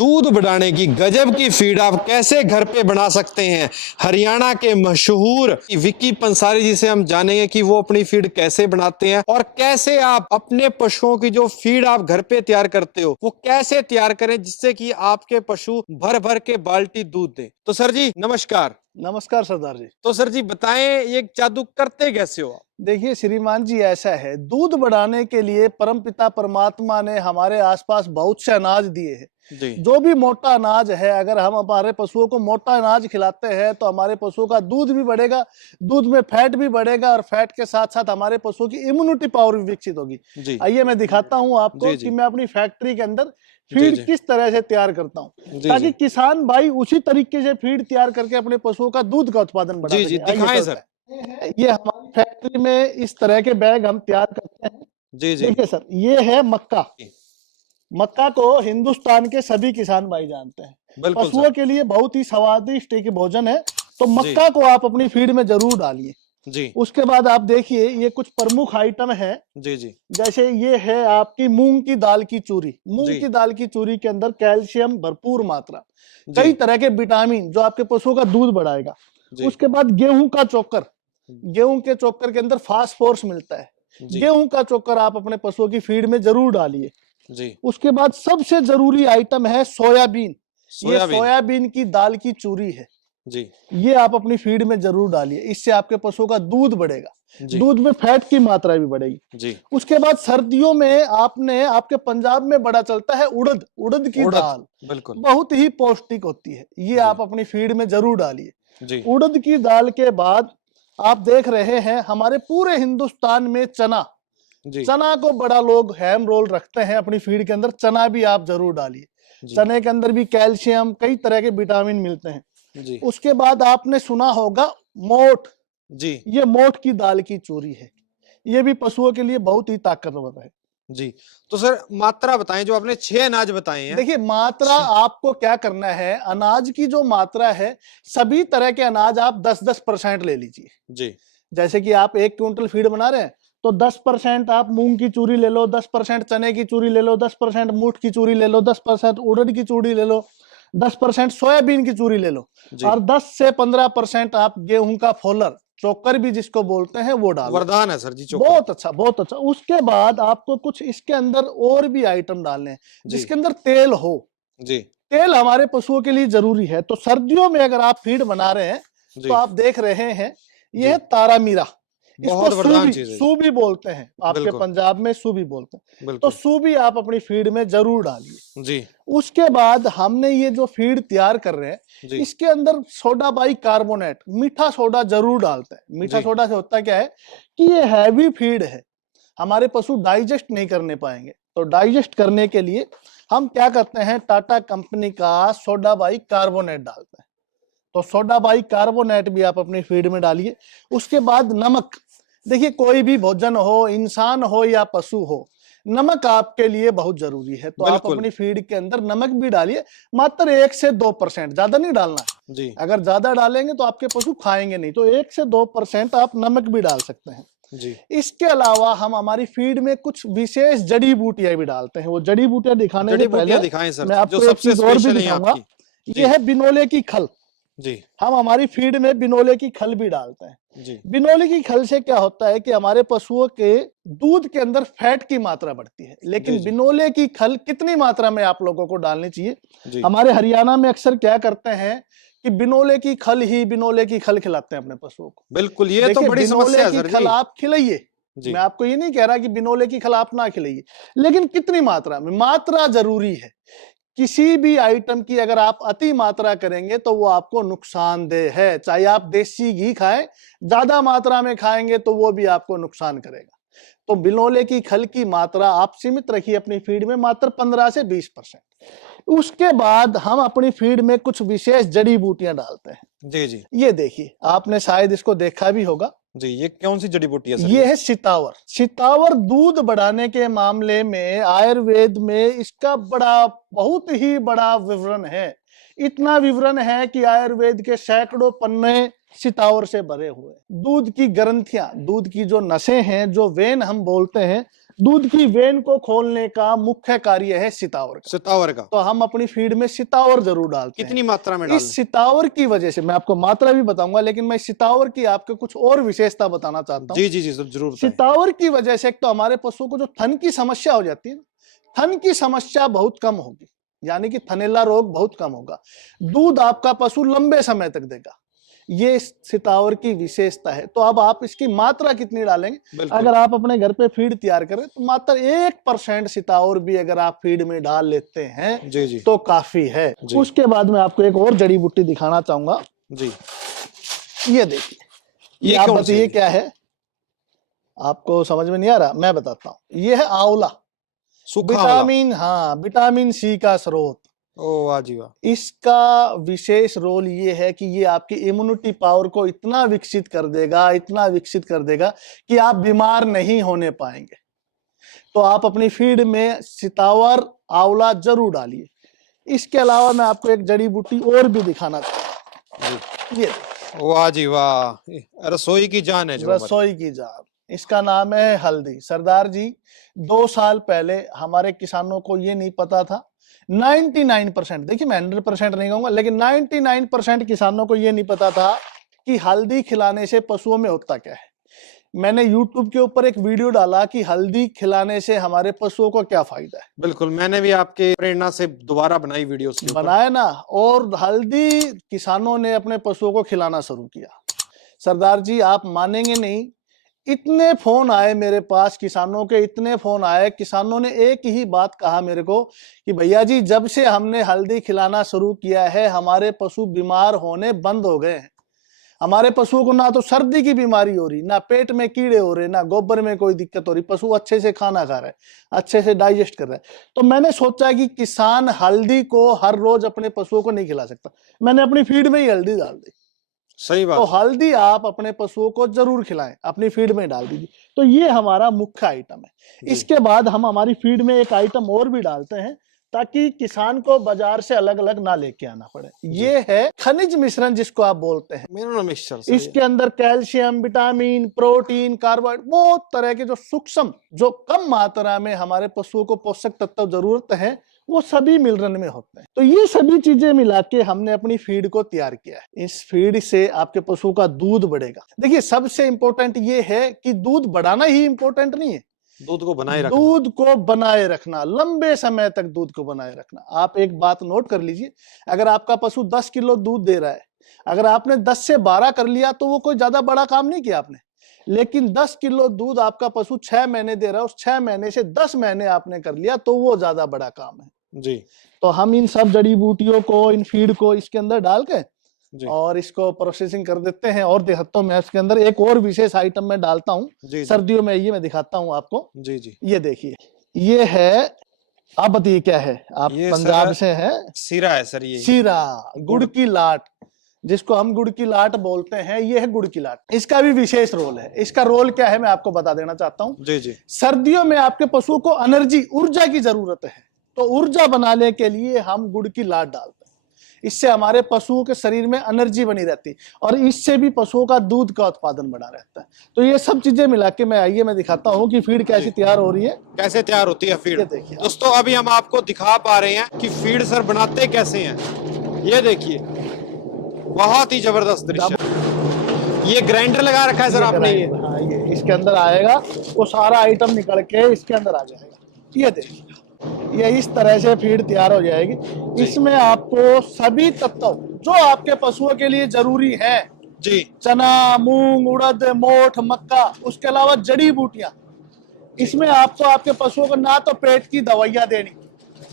दूध बढ़ाने की गजब की फीड आप कैसे घर पे बना सकते हैं। हरियाणा के मशहूर विक्की पंसारी जी से हम जानेंगे कि वो अपनी फीड कैसे बनाते हैं और कैसे आप अपने पशुओं की जो फीड आप घर पे तैयार करते हो वो कैसे तैयार करें जिससे कि आपके पशु भर भर के बाल्टी दूध दें। तो सर जी नमस्कार। नमस्कार सरदार जी। तो सर जी बताएं ये जादू करते कैसे हो आप? देखिए श्रीमान जी, ऐसा है, दूध बढ़ाने के लिए परमपिता परमात्मा ने हमारे आसपास बहुत से अनाज दिए हैं। जो भी मोटा अनाज है, अगर हम हमारे पशुओं को मोटा अनाज खिलाते हैं तो हमारे पशुओं का दूध भी बढ़ेगा, दूध में फैट भी बढ़ेगा और फैट के साथ साथ हमारे पशुओं की इम्यूनिटी पावर भी विकसित होगी। आइए मैं दिखाता हूं आपको कि मैं अपनी फैक्ट्री के अंदर फीड किस तरह से तैयार करता हूं ताकि किसान भाई उसी तरीके से फीड तैयार करके अपने पशुओं का दूध का उत्पादन बढ़ा सके। दिखाएं सर। ये हमारी फैक्ट्री में इस तरह के बैग हम तैयार करते हैं। देखिए सर, ये है मक्का। मक्का को हिंदुस्तान के सभी किसान भाई जानते हैं, पशुओं के लिए बहुत ही स्वादिष्ट एक भोजन है। तो मक्का को आप अपनी फीड में जरूर डालिए। उसके बाद आप देखिए ये कुछ प्रमुख आइटम है। जैसे ये है आपकी मूंग की दाल की चूरी। मूंग की दाल की चूरी के अंदर कैल्शियम भरपूर मात्रा, कई तरह के विटामिन जो आपके पशुओं का दूध बढ़ाएगा। उसके बाद गेहूं का चोकर, गेहूं के चोकर के अंदर फास्फोरस मिलता है। गेहूं का चोकर आप अपने पशुओं की फीड में जरूर डालिए। उसके बाद सबसे जरूरी आइटम है सोयाबीन। ये सोयाबीन की दाल की चूरी है ये आप अपनी फीड में जरूर डालिए, इससे आपके पशुओं का दूध बढ़ेगा, दूध में फैट की मात्रा भी बढ़ेगी। उसके बाद सर्दियों में आपके पंजाब में बड़ा चलता है उड़द की दाल, बहुत ही पौष्टिक होती है, ये आप अपनी फीड में जरूर डालिए। उड़द की दाल के बाद आप देख रहे हैं हमारे पूरे हिंदुस्तान में चना को बड़ा लोग हैम रोल रखते हैं अपनी फीड के अंदर, चना भी आप जरूर डालिए। चने के अंदर भी कैल्शियम, कई तरह के विटामिन मिलते हैं। उसके बाद आपने सुना होगा मोठ। ये मोठ की दाल की चूरी है, ये भी पशुओं के लिए बहुत ही ताकतवर है। तो सर मात्रा बताएं, जो आपने 6 अनाज बताए हैं। देखिए मात्रा आपको क्या करना है, अनाज की जो मात्रा है सभी तरह के अनाज आप 10-10% ले लीजिए। जैसे कि आप 1 क्विंटल फीड बना रहे हैं तो 10% आप मूंग की चूरी ले लो, 10% चने की चूरी ले लो, 10% मूठ की चूरी ले लो, 10% उड़द की चूरी ले लो, 10% सोयाबीन की चूरी ले लो और 10 से 15% आप गेहूं का फोलर, चोकर भी जिसको बोलते हैं, वो डालो। वरदान है सर जी, चोकर। बहुत अच्छा, बहुत अच्छा। उसके बाद आपको कुछ इसके अंदर और भी आइटम डालने हैं जिसके अंदर तेल हो। तेल हमारे पशुओं के लिए जरूरी है। तो सर्दियों में अगर आप फीड बना रहे हैं तो आप देख रहे हैं ये है तारा मीरा, इसको सूबी बोलते हैं, आपके पंजाब में सूबी बोलते हैं। तो सूबी आप अपनी फीड में जरूर डालिए। उसके बाद हमने ये जो फीड तैयार कर रहे हैं इसके अंदर सोडा बाई कार्बोनेट, मीठा सोडा जरूर डालते हैं। मीठा सोडा से होता क्या है कि ये हैवी फीड है, हमारे पशु डाइजेस्ट नहीं करने पाएंगे। तो डाइजेस्ट करने के लिए हम क्या करते हैं, टाटा कंपनी का सोडा बाई कार्बोनेट डालते हैं। तो सोडा बाई कार्बोनेट भी आप अपनी फीड में डालिए। उसके बाद नमक। देखिए कोई भी भोजन हो, इंसान हो या पशु हो, नमक आपके लिए बहुत जरूरी है। तो आप अपनी फीड के अंदर नमक भी डालिए, मात्र 1 से 2%, ज्यादा नहीं डालना। अगर ज्यादा डालेंगे तो आपके पशु खाएंगे नहीं, तो 1 से 2% आप नमक भी डाल सकते हैं। इसके अलावा हम हमारी फीड में कुछ विशेष जड़ी बूटियां भी डालते हैं। वो जड़ी बूटियां दिखाने से पहले मैं आपको एक चीज और भी दिखाऊंगा। ये है बिनोले की खल। हम हमारी फीड में बिनोले की खल भी डालते हैं। बिनोले की खल से क्या होता है कि हमारे पशुओं के दूध के अंदर फैट की मात्रा बढ़ती है। लेकिन बिनोले की खल कितनी मात्रा में आप लोगों को डालनी चाहिए, हमारे हरियाणा में अक्सर क्या करते हैं कि बिनोले की खल खिलाते हैं अपने पशुओं को। बिल्कुल, ये तो बड़ी समस्या है सर जी। खल आप खिलाइए, मैं आपको ये नहीं कह रहा कि बिनोले की खल आप ना खिलाइए, लेकिन कितनी मात्रा में, मात्रा जरूरी है। किसी भी आइटम की अगर आप अति मात्रा करेंगे तो वो आपको नुकसानदेह है। चाहे आप देसी घी खाएं, ज्यादा मात्रा में खाएंगे तो वो भी आपको नुकसान करेगा। तो बिनोले की खल की मात्रा आप सीमित रखिए अपनी फीड में, मात्र 15 से 20%। उसके बाद हम अपनी फीड में कुछ विशेष जड़ी बूटियां डालते हैं। ये देखिए, आपने शायद इसको देखा भी होगा। ये कौन सी जड़ी बूटी है सर? ये है सितावर। सितावर दूध बढ़ाने के मामले में आयुर्वेद में इसका बहुत ही बड़ा विवरण है। इतना विवरण है कि आयुर्वेद के सैकड़ों पन्ने सितावर से भरे हुए। दूध की ग्रंथियां, दूध की जो नसें हैं, जो वेन हम बोलते हैं, दूध की वेन को खोलने का मुख्य कार्य है सितावर का। सितावर का। तो हम अपनी फीड में सितावर जरूर डालते हैं। कितनी मात्रा में डालें? इस सितावर की वजह से मैं आपको मात्रा भी बताऊंगा, लेकिन मैं सितावर की आपको कुछ और विशेषता बताना चाहता हूँ। जी जी जी जरूर बताएं। सितावर की वजह से एक तो हमारे पशुओं को जो थन की समस्या हो जाती है, थन की समस्या बहुत कम होगी, यानी कि थनैला रोग बहुत कम होगा। दूध आपका पशु लंबे समय तक देगा, ये सितावर की विशेषता है। तो अब आप इसकी मात्रा कितनी डालेंगे? अगर आप अपने घर पे फीड तैयार करें तो मात्र 1% सितावर भी अगर आप फीड में डाल लेते हैं जी जी तो काफी है। उसके बाद मैं आपको एक और जड़ी बूटी दिखाना चाहूंगा जी। ये देखिए, ये आप बताइए क्या है? आपको समझ में नहीं आ रहा? मैं बताता हूँ। ये है आंवला, विटामिन, हाँ, विटामिन सी का स्रोत। ओ वाह जी वाह। इसका विशेष रोल ये है कि ये आपकी इम्यूनिटी पावर को इतना विकसित कर देगा, इतना विकसित कर देगा कि आप बीमार नहीं होने पाएंगे। तो आप अपनी फीड में सितावर, आंवला जरूर डालिए। इसके अलावा मैं आपको एक जड़ी बूटी और भी दिखाना चाहता हूँ। ये वाह जी वाह, रसोई की जान है जो, रसोई की जान। इसका नाम है हल्दी। सरदार जी, 2 साल पहले हमारे किसानों को ये नहीं पता था। 99%, देखिए मैं 100% नहीं कहूंगा, लेकिन 99% किसानों को ये नहीं पता था कि हल्दी खिलाने से पशुओं में होता क्या है। मैंने YouTube के ऊपर एक वीडियो डाला कि हल्दी खिलाने से हमारे पशुओं को क्या फायदा है। बिल्कुल, मैंने भी आपके प्रेरणा से दोबारा बनाई वीडियो बनाया ना, और हल्दी किसानों ने अपने पशुओं को खिलाना शुरू किया। सरदार जी, आप मानेंगे नहीं, इतने फोन आए मेरे पास किसानों के, इतने फोन आए। किसानों ने एक ही बात कहा मेरे को कि भैया जी, जब से हमने हल्दी खिलाना शुरू किया है हमारे पशु बीमार होने बंद हो गए हैं। हमारे पशुओं को ना तो सर्दी की बीमारी हो रही, ना पेट में कीड़े हो रहे, ना गोबर में कोई दिक्कत हो रही। पशु अच्छे से खाना खा रहा है, अच्छे से डाइजेस्ट कर रहा है। तो मैंने सोचा कि किसान हल्दी को हर रोज अपने पशुओं को नहीं खिला सकता, मैंने अपनी फीड में ही हल्दी डाल दी। सही बात। तो हल्दी आप अपने पशुओं को जरूर खिलाएं, अपनी फीड में डाल दीजिए। तो ये हमारा मुख्य आइटम है। इसके बाद हम हमारी फीड में एक आइटम और भी डालते हैं ताकि किसान को बाजार से अलग अलग ना लेके आना पड़े। ये है खनिज मिश्रण, जिसको आप बोलते हैं मिनरल मिक्सचर। इसके अंदर कैल्शियम, विटामिन, प्रोटीन, कार्बोहाइड्रेट, बहुत तरह के जो सूक्ष्म, जो कम मात्रा में हमारे पशुओं को पोषक तत्व जरूरत है, वो सभी मिश्रण में होते हैं। तो ये सभी चीजें मिला के हमने अपनी फीड को तैयार किया है। इस फीड से आपके पशु का दूध बढ़ेगा। देखिए, सबसे इंपॉर्टेंट ये है कि दूध बढ़ाना ही इंपॉर्टेंट नहीं है, दूध को बनाए रखना। दूध को बनाए रखना, लंबे समय तक दूध को बनाए रखना। आप एक बात नोट कर लीजिए, अगर आपका पशु 10 किलो दूध दे रहा है, अगर आपने 10 से 12 कर लिया तो वो कोई ज्यादा बड़ा काम नहीं किया आपने। लेकिन 10 किलो दूध आपका पशु 6 महीने दे रहा है, उस 6 महीने से 10 महीने आपने कर लिया तो वो ज्यादा बड़ा काम है जी। तो हम इन सब जड़ी बूटियों को, इन फीड को इसके अंदर डाल के और इसको प्रोसेसिंग कर देते हैं। और दिखाता हूँ मैं इसके अंदर एक और विशेष आइटम मैं डालता हूँ सर्दियों में, ये मैं दिखाता हूँ आपको जी जी। ये देखिए, ये है, आप बताइए क्या है? आप पंजाब से हैं? सीरा है सर, ये सीरा, गुड़ की लाट, जिसको हम गुड़ की लाट बोलते हैं। ये है गुड़ की लाट। इसका भी विशेष रोल है। इसका रोल क्या है मैं आपको बता देना चाहता हूँ जी जी। सर्दियों में आपके पशुओं को एनर्जी, ऊर्जा की जरूरत है, तो ऊर्जा बनाने के लिए हम गुड़ की लाट डालते हैं। इससे हमारे पशुओं के शरीर में एनर्जी बनी रहती है और इससे भी पशुओं का दूध का उत्पादन बढ़ा रहता है। तो ये सब चीजें मिला के मैं दिखाता हूँ कि फीड कैसी तैयार हो रही है, कैसे तैयार होती है फीड। देखिए दोस्तों, अभी हम आपको दिखा पा रहे हैं कि फीड सर बनाते कैसे हैं। ये देखिए, बहुत ही जबरदस्त दृश्य। ये ग्राइंडर लगा रखा है सर आपने? हाँ, ये इसके अंदर आएगा, वो सारा आइटम निकल के इसके अंदर आ जाएगा। ये देखिए, ये इस तरह से फीड तैयार हो जाएगी। इसमें आपको सभी तत्व जो आपके पशुओं के लिए जरूरी है जी, चना, मूंग, उड़द, मोठ, मक्का, उसके अलावा जड़ी बूटियां। इसमें आपको आपके पशुओं को ना तो पेट की दवाइयां देनी,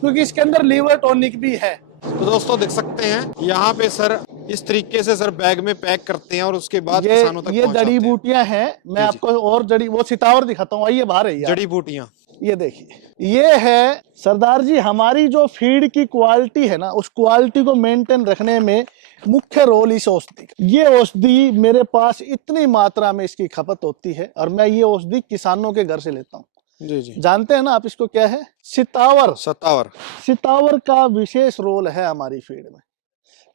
क्योंकि इसके अंदर लीवर टॉनिक भी है। तो दोस्तों देख सकते हैं यहाँ पे सर इस तरीके से सर बैग में पैक करते हैं और उसके बाद किसानों तक ये जड़ी बूटियां हैं। मैं आपको और वो सितावर दिखाता हूँ, आइए बाहर है जड़ी बूटियां। ये देखिए, ये है सरदार जी, हमारी जो फीड की क्वालिटी है ना, उस क्वालिटी को मेंटेन रखने में मुख्य रोल इस औषधि का। ये औषधि मेरे पास इतनी मात्रा में इसकी खपत होती है और मैं ये औषधि किसानों के घर से लेता हूँ जी जी। जानते हैं ना आप इसको क्या है? सितावर। सितावर का विशेष रोल है हमारी फीड में।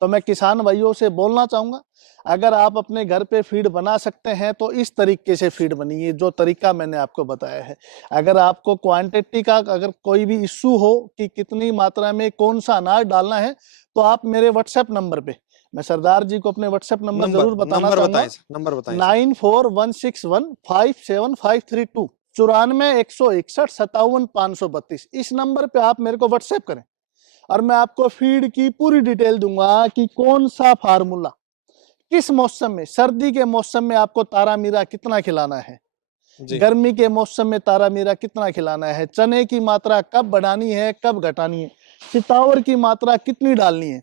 तो मैं किसान भाइयों से बोलना चाहूंगा, अगर आप अपने घर पे फीड बना सकते हैं तो इस तरीके से फीड बनिए जो तरीका मैंने आपको बताया है। अगर आपको क्वांटिटी का अगर कोई भी इश्यू हो कि कितनी मात्रा में कौन सा अनाज डालना है, तो आप मेरे व्हाट्सएप नंबर पे, मैं सरदार जी को अपने व्हाट्सएप नंबर जरूर बताना चाहूंगा। नंबर बताएं। 9416157532 94 161 57 532। इस नंबर पे आप मेरे को व्हाट्सएप करें और मैं आपको फीड की पूरी डिटेल दूंगा कि कौन सा फार्मूला किस मौसम में, सर्दी के मौसम में आपको तारा मीरा कितना खिलाना है, गर्मी के मौसम में तारा मीरा कितना खिलाना है, चने की मात्रा कब बढ़ानी है कब घटानी है, सितावर की मात्रा कितनी डालनी है,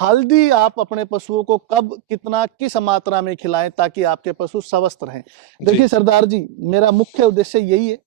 हल्दी आप अपने पशुओं को कब कितना किस मात्रा में खिलाएं ताकि आपके पशु स्वस्थ रहें। देखिए सरदार जी, मेरा मुख्य उद्देश्य यही है,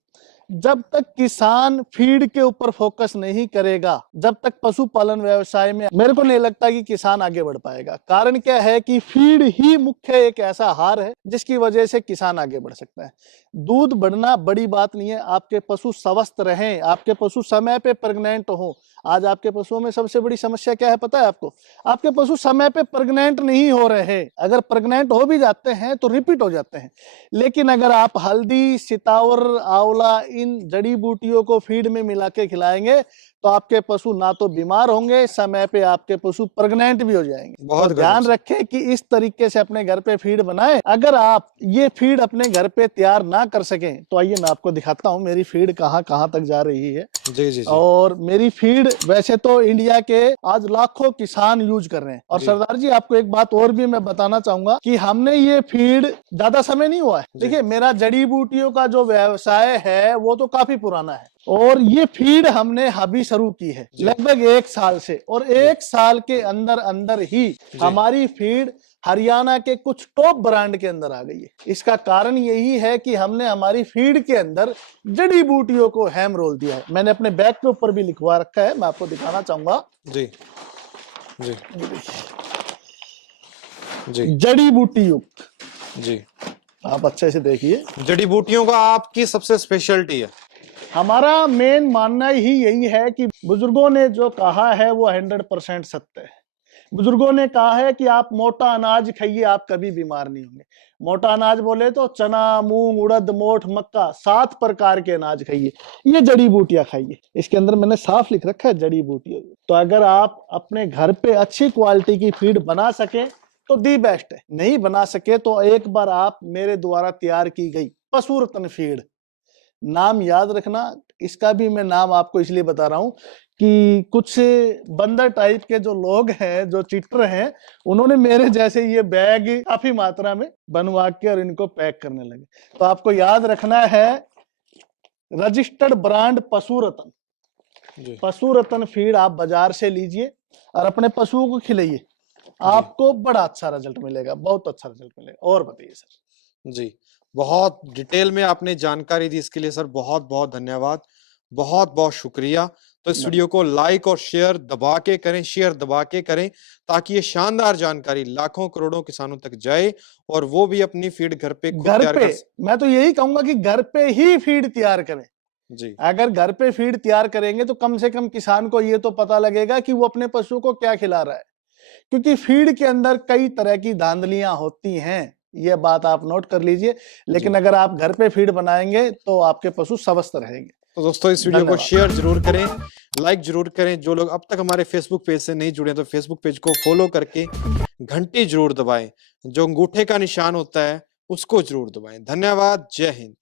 जब तक किसान फीड के ऊपर फोकस नहीं करेगा, जब तक पशुपालन व्यवसाय में मेरे को नहीं लगता कि किसान आगे बढ़ पाएगा। कारण क्या है कि फीड ही मुख्य एक ऐसा आहार है जिसकी वजह से किसान आगे बढ़ सकता है। दूध बढ़ना बड़ी बात नहीं है, आपके पशु स्वस्थ रहें, आपके पशु समय पे प्रेग्नेंट हो। आज आपके पशुओं में सबसे बड़ी समस्या क्या है पता है आपको? आपके पशु समय पे प्रेग्नेंट नहीं हो रहे हैं। अगर प्रेग्नेंट हो भी जाते हैं तो रिपीट हो जाते हैं। लेकिन अगर आप हल्दी, सितावर, आंवला, इन जड़ी बूटियों को फीड में मिला के खिलाएंगे तो आपके पशु ना तो बीमार होंगे, समय पे आपके पशु प्रेग्नेंट भी हो जाएंगे। बहुत ध्यान रखें कि इस तरीके से अपने घर पे फीड बनाएं। अगर आप ये फीड अपने घर पे तैयार ना कर सकें तो आइए मैं आपको दिखाता हूं मेरी फीड कहां कहां तक जा रही है। जी। और मेरी फीड वैसे तो इंडिया के आज लाखों किसान यूज कर रहे हैं। और सरदार जी, आपको एक बात और भी मैं बताना चाहूंगा कि हमने ये फीड ज्यादा समय नहीं हुआ है। देखिए, मेरा जड़ी बूटियों का जो व्यवसाय है वो तो काफी पुराना है और ये फीड हमने अभी शुरू की है लगभग 1 साल से। और 1 साल के अंदर अंदर ही हमारी फीड हरियाणा के कुछ टॉप ब्रांड के अंदर आ गई है। इसका कारण यही है कि हमने हमारी फीड के अंदर जड़ी बूटियों को हैम रोल दिया है। मैंने अपने बैग के ऊपर भी लिखवा रखा है, मैं आपको दिखाना चाहूंगा। जी जी जी, जड़ी बूटी युक्त। जी, आप अच्छे से देखिए। जड़ी बूटियों का आपकी सबसे स्पेशलिटी है। हमारा मेन मानना ही यही है कि बुजुर्गों ने जो कहा है वो 100% सत्य है। बुजुर्गों ने कहा है कि आप मोटा अनाज खाइए, आप कभी बीमार नहीं होंगे। मोटा अनाज बोले तो चना, मूंग, उड़द, मोठ, मक्का, 7 प्रकार के अनाज खाइए। ये जड़ी बूटियां खाइए। इसके अंदर मैंने साफ लिख रखा है जड़ी बूटियां। तो अगर आप अपने घर पे अच्छी क्वालिटी की फीड बना सके तो दी बेस्ट है। नहीं बना सके तो एक बार आप मेरे द्वारा तैयार की गई पशु रत्न फीड, नाम याद रखना। इसका भी मैं नाम आपको इसलिए बता रहा हूं कि कुछ बंदर टाइप के जो लोग हैं, जो चीटर हैं, उन्होंने मेरे जैसे ये बैग काफी मात्रा में बनवा के और इनको पैक करने लगे। तो आपको याद रखना है रजिस्टर्ड ब्रांड पशु रत्न। पशु रत्न फीड आप बाजार से लीजिए और अपने पशुओं को खिलाइए, आपको बड़ा अच्छा रिजल्ट मिलेगा, बहुत अच्छा रिजल्ट मिलेगा। और बताइए सर। जी, बहुत डिटेल में आपने जानकारी दी, इसके लिए सर बहुत बहुत धन्यवाद, बहुत बहुत शुक्रिया। तो इस वीडियो को लाइक और शेयर दबा के करें, शेयर दबा के करें, ताकि ये शानदार जानकारी लाखों करोड़ों किसानों तक जाए और वो भी अपनी फीड घर पे तैयार कर। मैं तो यही कहूंगा कि घर पे ही फीड तैयार करें। जी, अगर घर पे फीड तैयार करेंगे तो कम से कम किसान को ये तो पता लगेगा कि वो अपने पशु को क्या खिला रहा है, क्योंकि फीड के अंदर कई तरह की धांधलियां होती हैं, ये बात आप नोट कर लीजिए। लेकिन अगर आप घर पे फीड बनाएंगे तो आपके पशु स्वस्थ रहेंगे। तो दोस्तों, इस वीडियो को शेयर जरूर करें, लाइक जरूर करें। जो लोग अब तक हमारे फेसबुक पेज से नहीं जुड़े तो फेसबुक पेज को फॉलो करके घंटी जरूर दबाएं, जो अंगूठे का निशान होता है उसको जरूर दबाएं। धन्यवाद, जय हिंद।